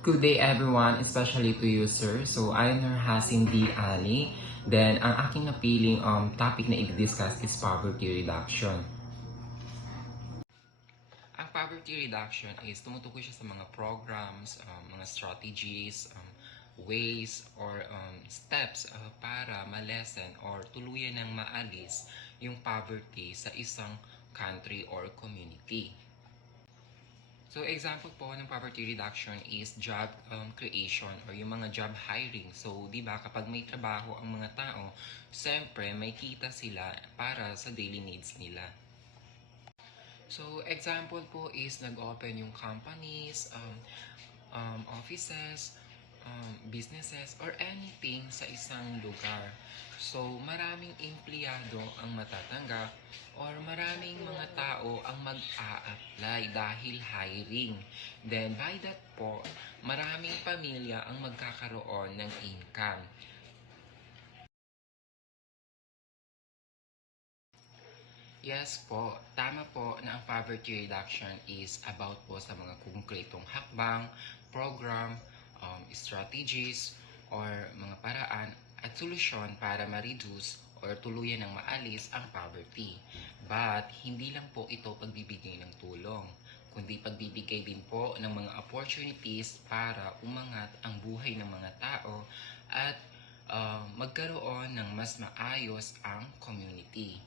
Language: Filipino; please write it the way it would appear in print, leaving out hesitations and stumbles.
Good day everyone, especially to you sir. So I'm your Hasim D. Ali. Then ang aking napiling topic na i-discuss is poverty reduction. Ang poverty reduction is tumutukoy siya sa mga programs, mga strategies, ways, or steps para ma-lessen or tuluyan ng maalis yung poverty sa isang country or community. So example po ng poverty reduction is job creation or yung mga job hiring. So 'di ba kapag may trabaho ang mga tao, siyempre may kita sila para sa daily needs nila. So example po is nag-open yung companies, offices, businesses, or anything sa isang lugar. So, maraming empleyado ang matatanggap or maraming mga tao ang mag-a-apply dahil hiring. Then, by that po, maraming pamilya ang magkakaroon ng income. Yes po, tama po na ang poverty reduction is about po sa mga konkretong hakbang, program, strategies, or mga paraan at solusyon para ma-reduce or tuluyan ng maalis ang poverty. But hindi lang po ito pagbibigay ng tulong, kundi pagbibigay din po ng mga opportunities para umangat ang buhay ng mga tao at magkaroon ng mas maayos ang community.